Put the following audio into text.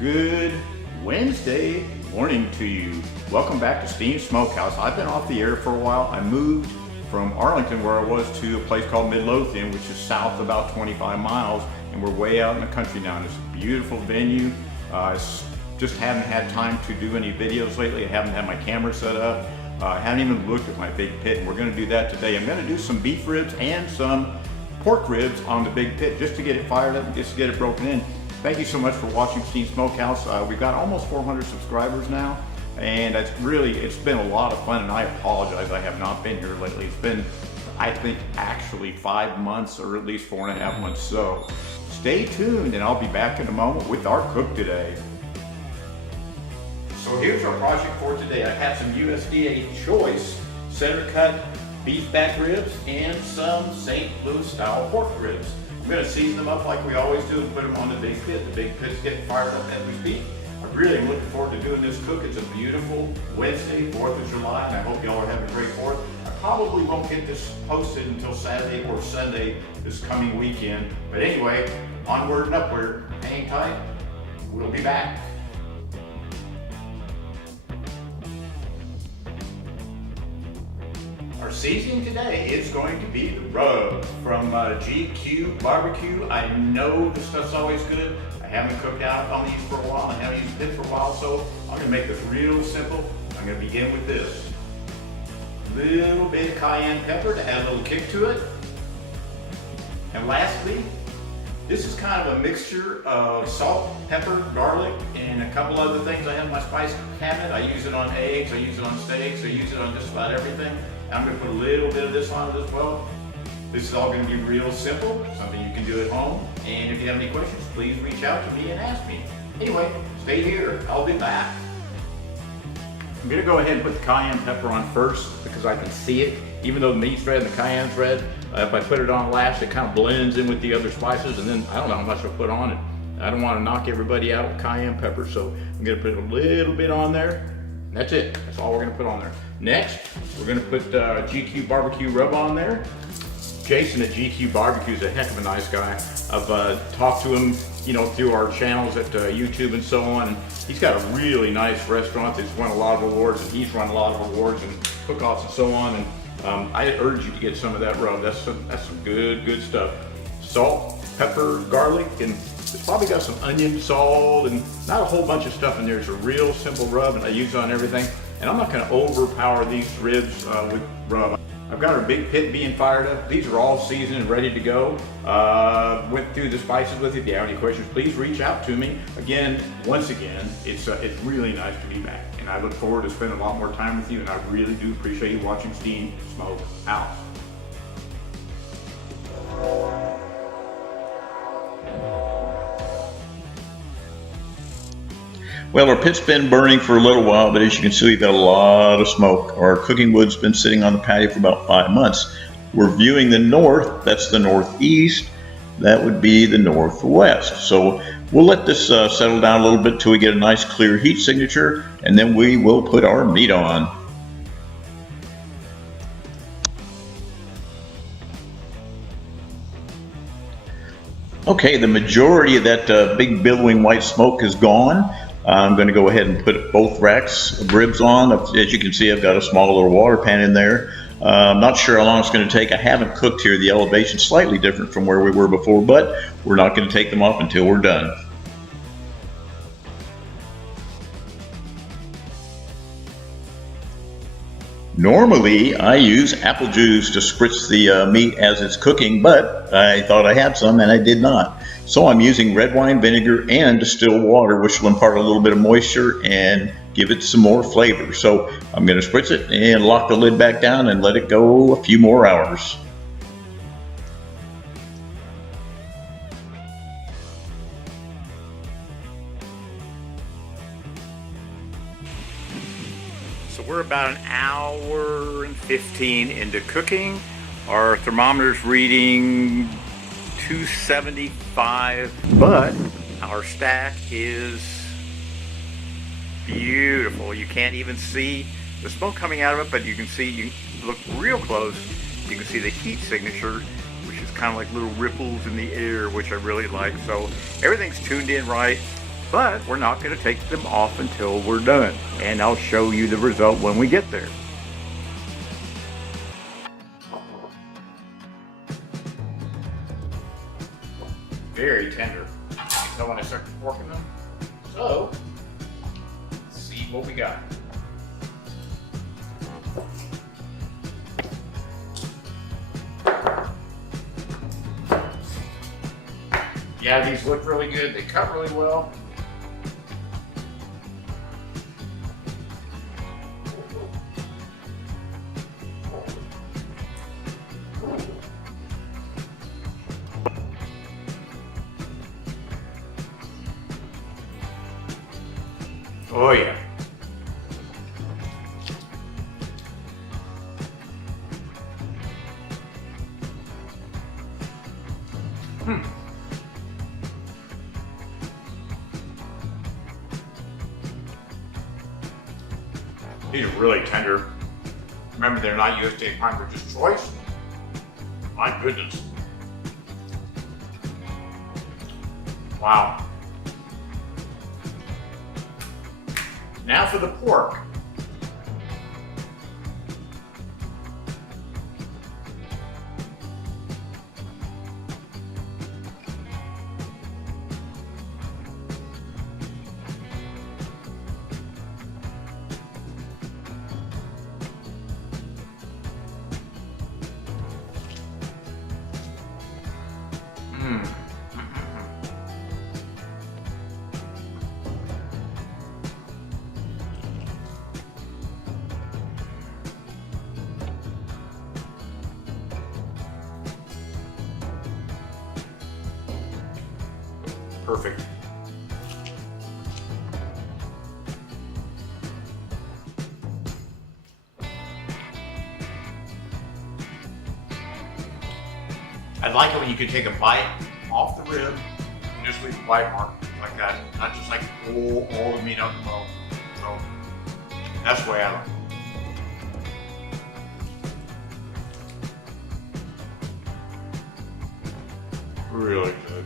Good Wednesday morning to you. Welcome back to SteenSmokeHouse. I've been off the air for a while. I moved from Arlington, where I was, to a place called Midlothian, which is south about 25 miles, and we're way out in the country now. And it's a beautiful venue. Just haven't had time to do any videos lately. I haven't had my camera set up. I haven't even looked at my big pit, and we're going to do that today. I'm going to do some beef ribs and some pork ribs on the big pit just to get it fired up and just to get it broken in. Thank you so much for watching SteenSmokeHouse. We've got almost 400 subscribers now, and it's been a lot of fun, and I apologize I have not been here lately. It's been, I think, actually 5 months, or at least 4.5 months. So stay tuned, and I'll be back in a moment with our cook today. So here's our project for today. I have some USDA choice center cut beef back ribs and some St. Louis style pork ribs. I'm going to season them up like we always do and put them on the big pit. The big pit's getting fired up as we speak. I really am looking forward to doing this cook. It's a beautiful Wednesday, 4th of July, and I hope y'all are having a great 4th. I probably won't get this posted until Saturday or Sunday this coming weekend. But anyway, onward and upward. Hang tight. We'll be back. Our seasoning today is going to be the rub from GQUE barbecue. I know this stuff's always good. I haven't cooked out on these for a while. I haven't used pit for a while, so I'm going to make this real simple. I'm going to begin with this. Little bit of cayenne pepper to add a little kick to it. And lastly, this is kind of a mixture of salt, pepper, garlic, and a couple other things I have in my spice cabinet. I use it on eggs, I use it on steaks, I use it on just about everything. I'm going to put a little bit of this on it as well. This is all going to be real simple, something you can do at home. And if you have any questions, please reach out to me and ask me. Anyway, stay here. I'll be back. I'm going to go ahead and put the cayenne pepper on first because I can see it. Even though the meat's red and the cayenne's red, if I put it on last, it kind of blends in with the other spices, and then I don't know how much I'll put on it. I don't want to knock everybody out with cayenne pepper, so I'm going to put a little bit on there. That's it. That's all we're going to put on there. Next, we're going to put GQUE barbecue rub on there. Jason at GQUE Barbecue is a heck of a nice guy. I've talked to him, through our channels at YouTube and so on. And he's got a really nice restaurant that's won a lot of awards, and he's run a lot of awards and cook-offs and so on. And I urge you to get some of that rub. That's some good stuff. Salt, pepper, garlic, and it's probably got some onion, salt, and not a whole bunch of stuff in there. It's a real simple rub, and I use it on everything. And I'm not going to overpower these ribs with rub. I've got our big pit being fired up. These are all seasoned and ready to go. Went through the spices with you. If you have any questions, please reach out to me. Once again, it's really nice to be back. And I look forward to spending a lot more time with you, and I really do appreciate you watching SteenSmokeHouse. Well, our pit's been burning for a little while, but as you can see, we've got a lot of smoke. Our cooking wood's been sitting on the patio for about 5 months. We're viewing the north, that's the northeast, that would be the northwest. So we'll let this settle down a little bit till we get a nice clear heat signature, and then we will put our meat on. Okay, the majority of that big billowing white smoke is gone. I'm going to go ahead and put both racks of ribs on. As you can see, I've got a small little water pan in there. I'm not sure how long it's going to take. I haven't cooked here. The elevation's slightly different from where we were before, but we're not going to take them off until we're done. Normally, I use apple juice to spritz the meat as it's cooking, but I thought I had some and I did not. So I'm using red wine vinegar and distilled water, which will impart a little bit of moisture and give it some more flavor. So I'm going to spritz it and lock the lid back down and let it go a few more hours. So we're about an hour and 15 into cooking. Our thermometer's reading 275, but our stack is beautiful. You can't even see the smoke coming out of it, but you can see, you look real close, you can see the heat signature, which is kind of like little ripples in the air, which I really like. So everything's tuned in right. but we're not going to take them off until we're done. And I'll show you the result when we get there. Very tender. You can tell when I start forking them. So, let's see what we got. Yeah, these look really good. They cut really well. Oh yeah. These are really tender. Remember, they're not USDA prime, they're just choice. My goodness. Wow. Now for the pork. Perfect. I like it when you can take a bite off the rib and just leave a bite mark like that, not just like pull all the meat out the bone. So that's the way I like it. Really good.